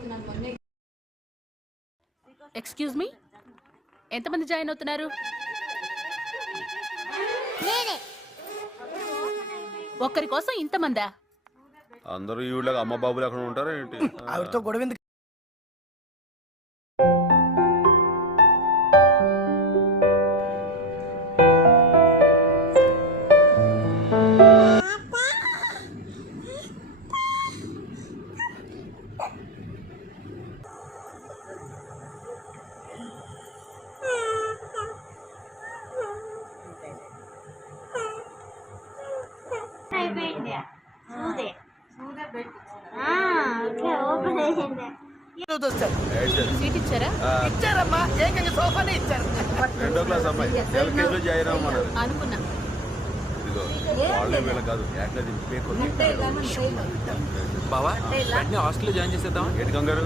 అయిపోతున్నాను మొన్నే. Excuse me, ఎంతమంది జాయిన్ అవుతున్నారు? ఒక్కరి కోసం ఇంతమందా? అందరూ ఈ ఊళ్ళో అమ్మ బాబులు ఎక్కడ ఉంటారు ఏంటి? ఆవిడతో గొడవ ఎందుకు? సీట్ ఇచ్చారా? ఇచ్చారమ్మా, ఏకంగా సోఫానే ఇచ్చారు. 2వ క్లాస్ అమ్మాయి LKG లో జాయిన్ అవ్వమన్నారు. అనుకున్నా. ఇదిగో వాళ్ళు వీళ్ళ కాదు, ఏకంగా అంటే దింపే బావా వెంటనే హాస్టల్లో జాయిన్ చేసేద్దాం. ఏంటి కంగారు?